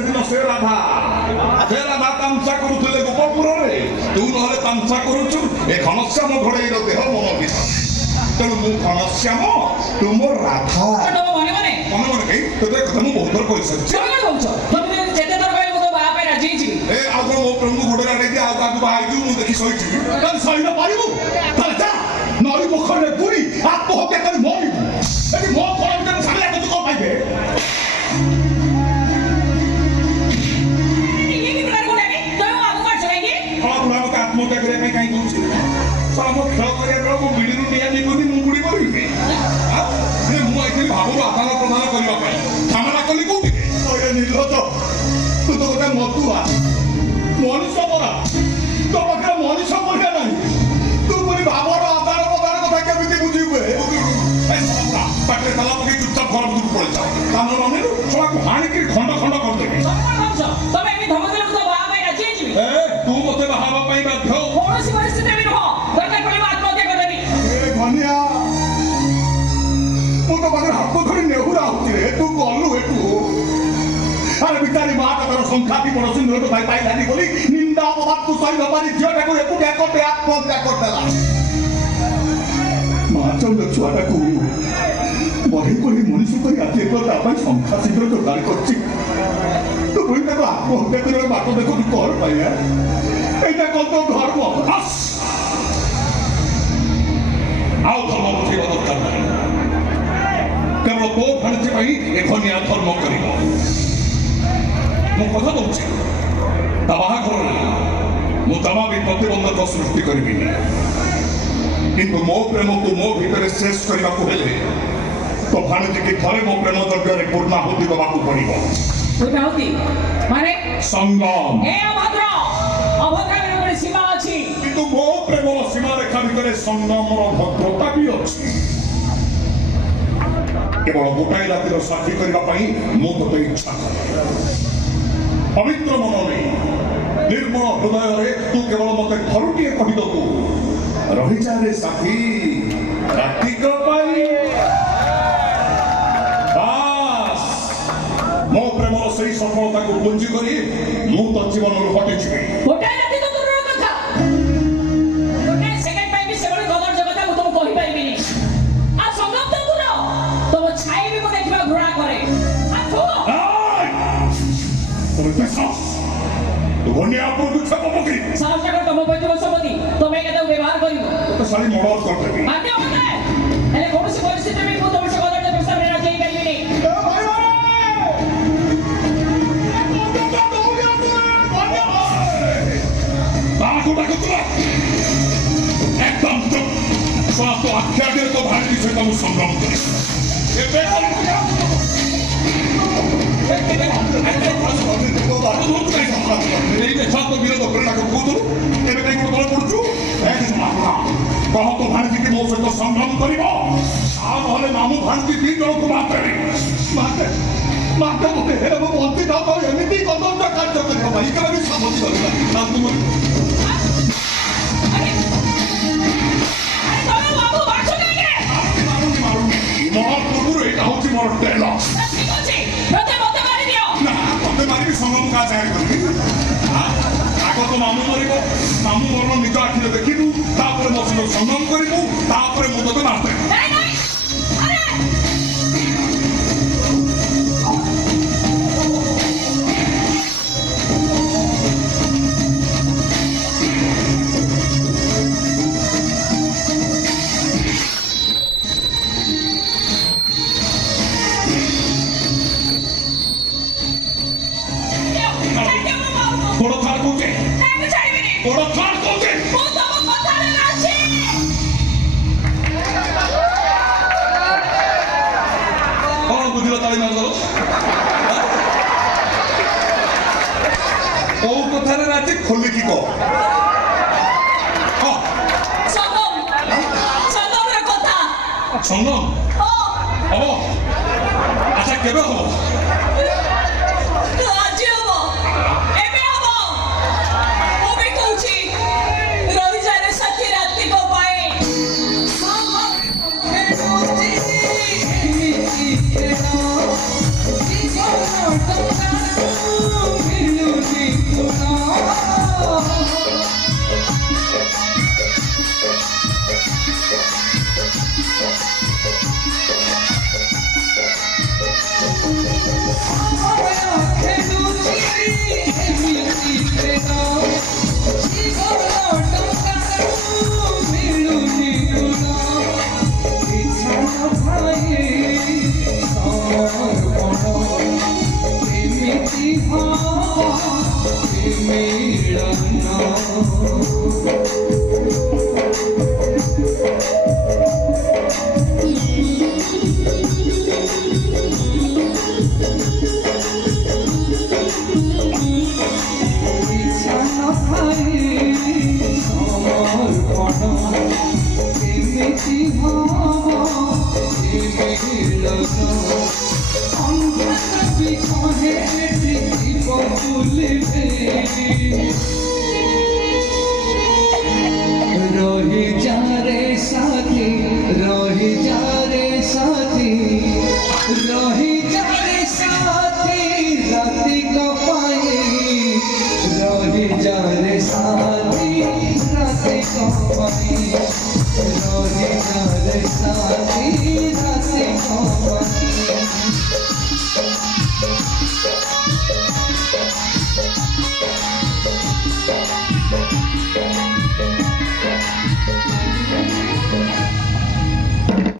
ସେଦିନ ସେ ରାଧା ତାମସା କରୁଥିଲେ ଗୋପପୁରରେ, ତୁ ନହେଲେ ତାମସା କରୁଛୁ ଏ ଘନଶ୍ୟାମ ଘୋଡ଼େଇର ଦେହ ମନ ଭିତରେ। ତେଣୁ ମୁଁ ଘନଶ୍ୟାମ, ତୁ ମୋ ରାଧା। ମନେ ମନେ କେହି ତୋତେ କଥା ମୁଁ ବହୁତ ଥର କହିସାରିଛି। ଏ ଆଉ କଣ ମୋ ପ୍ରେମକୁ ଘୋଡ଼େଇଲା ନେଇକି ଆଉ କାହାକୁ ବାହା ହେଇଯିବୁ ମୁଁ ଦେଖି ଶୋଇଯିବି? ସହି ପାରିବୁ? ତାହେଲେ ଯା ନଈ ପୋଖରୀରେ ବୁଡ଼ି ଆତ୍ମହତ୍ୟା କରି ମରିବୁ। ଏଠି ମୋ ଫଳ ଭିତରେ ସାଙ୍ଗେ ତୁ କଣ ପାଇବେ? ଆତ୍ମହତ୍ୟା କରିବା ପାଇଁ କାହିଁ କହୁଛି? ମୋ ଖେଳ କରିବା ବେଳେ ମୁଁ ବିଡ଼ିରୁ ନିଆଁ ନେଇକି ମୁଁ ବୁଡ଼ି ପାରିବି? ମୁଁ ଏଇଠି ଭାବରୁ ଆଦାନ ପ୍ରଦାନ କରିବା ପାଇଁ ଝାମେଲା କଲି କୋଉଠି? ନିର୍ଲଜ, ତୁ ତ ଗୋଟେ ମତୁଆ ମଣିଷ ପରା, ତୋ ପାଖରେ ମଣିଷ ପଢ଼ିଆ ନାହିଁ। ତୁ ପୁଣି ଭାବର ଆଦାନ ପ୍ରଦାନ କଥା କେମିତି ବୁଝିବୁ? ପାଟିରେ ତାଲା ପକେଇ ଚୁପଚାପ ଘର ଭିତରକୁ ପଳେଇଯାଅ। ତାଙ୍କର ମାନେ ଛୁଆକୁ ହାଣିକି ଖଣ୍ଡ ଖଣ୍ଡ କରିଦେବି। ତୁ ମତେ ବାହା ହେବା ପାଇଁ ବାଧ୍ୟ। କୌଣସି ପରିସ୍ଥିତିରେ ନୁହଁ, ଦରକାର ପଡ଼ିବ ଆତ୍ମହତ୍ୟା କରିଦେବି। ଧନିଆ, ମୁଁ ତୋ ପାଖରେ ହାତ ଧରି ନେହୁରା ହଉଛି ରେ, ତୁ ଗଲୁ ଏଠୁ। ଆରେ ବିଚାରୀ ମାଟା ତାର ସଂଖ୍ୟାତି ବଡ଼ ସୁନ୍ଦର ଭାଇ ପାଇଲାନି ବୋଲି ନିନ୍ଦା ଅପବାଦକୁ ସହି ପାରି ଝିଅଟାକୁ ଏକୁଟିଆ ଗୋଟେ ଆତ୍ମହତ୍ୟା କରିଦେଲା। ମା ଚଣ୍ଡ ଛୁଆଟାକୁ ବଢ଼େଇ କରି ମଣିଷ କରି ଆଜି ଏକ ତା ପାଇଁ ସଂଖ୍ୟା ଶୀଘ୍ର ଯୋଗାଡ଼ କରିଛି। ତୁ ପୁଣି ତାକୁ ଆତ୍ମହତ୍ୟା କରିବା ବାଟ ଦେଖୁଛୁ କଣ ପାଇଁ? এইটা কত ধর্ম? ଆଉ ଧର୍ମ ବୁଝେଇବା ଦରକାର ନାହିଁ। କେବଳ ତୋ ଭାଣିଜୀ ପାଇଁ ଏ କନ୍ୟା ଧର୍ମ କରିବ। ମୁଁ କଥା ଦଉଛି, ତା ବାହାଘରରେ ମୁଁ ଜମା ବି ପ୍ରତିବନ୍ଧକ ସୃଷ୍ଟି କରିବିନି। କିନ୍ତୁ ମୋ ପ୍ରେମକୁ ମୋ ଭିତରେ ଶେଷ କରିବାକୁ ହେଲେ ତୋ ଭାଣିଜୀକି ଥରେ ମୋ ପ୍ରେମ ଯଜ୍ଞରେ ପୂର୍ଣ୍ଣାହୁତି ଦେବାକୁ ପଡ଼ିବ। ସଙ୍ଗମ। ସୀମା ଅଛି, କିନ୍ତୁ ମୋ ପ୍ରେମର ସୀମାରେଖା ଭିତରେ ସଙ୍ଗମର ଭଦ୍ରତା ବି ଅଛି। କେବଳ ଗୋଟାଏ ରାତିର ସାକ୍ଷୀ କରିବା ପାଇଁ ମୁଁ ତୋତେ ଇଚ୍ଛା କରେ। ପବିତ୍ର ମନରେ ନିର୍ମଳ ହୃଦୟରେ ତୁ କେବଳ ମତେ ଥରୁଟିଏ କହିଦବୁ, ରହିଯାରେ ସାଥୀ ରାତିକ ପାଇଁ। ବାସ୍, ମୋ ପ୍ରେମର ସେଇ ସଫଳତାକୁ ପୁଞ୍ଜି କରି ମୁଁ ତୋ ଜୀବନରୁ ହଟିଯିବି। କୌଣସି ପରିସ୍ଥିତିରେ ମୁଁ ତମ ସହ ପ୍ରସ୍ତାବରେ ରାଜି ହେଇପାରିବିନି। একদম চুপ। তো আখ্যা দিয়ে তো ভারতী সহিত ମୁଁ ସଂଗ୍ରାମ କରେ। ବିରୋଧ କରି ତାକୁ କହୁଥିଲୁ, ଏବେ କାହିଁ ଗୋଟେ ତଳେ ପଡୁଛୁ? କହ ତ ଭାଣିଜୀକି ମୋ ସହିତ ସଂଗ୍ରାମ କରିବ, ଆଉ ନହେଲେ ମାମୁଁ ଭାଣିଜୀ ଦି ଜଣକୁ ମାରିଦେବି। ମାତେ ମୋତେ ହେଲେ ମୁଁ ବଞ୍ଚି ଥାଉ ତ ଏମିତି କଦର୍ଯ୍ୟ କାର୍ଯ୍ୟ କରିବା ପାଇଁ କେବେ ବି ସାମତି କରିବା। ମୋର ପୂର୍ବରୁ ଏଇଟା ହଉଛି ମୋର ଟେଲ। ତତେ ମାରିବି, ସଂଗମ କାହା ଚାହିଁରେ କରିବି? ଆଗ ତ ମାମୁଁ ମରିବ, ମାମୁଁ ମରଣ ନିଜ ଆଖିରେ ଦେଖିବୁ, ତାପରେ ମୋ ସହିତ ସଂଗମ କରିବୁ, ତାପରେ ମୁଁ ତତେ ମାରିଦେବି। ଖୋଲିକି କହ। ସଂଗମ ହବ? ଆଚ୍ଛା କେବେ ହବ? ଆଜି ହବ, ଏବେ ହବ। ମୁଁ ବି କହୁଛି, ରହିଯାରେ ସାଥୀ ରାତିକ ପାଇଁ। I'm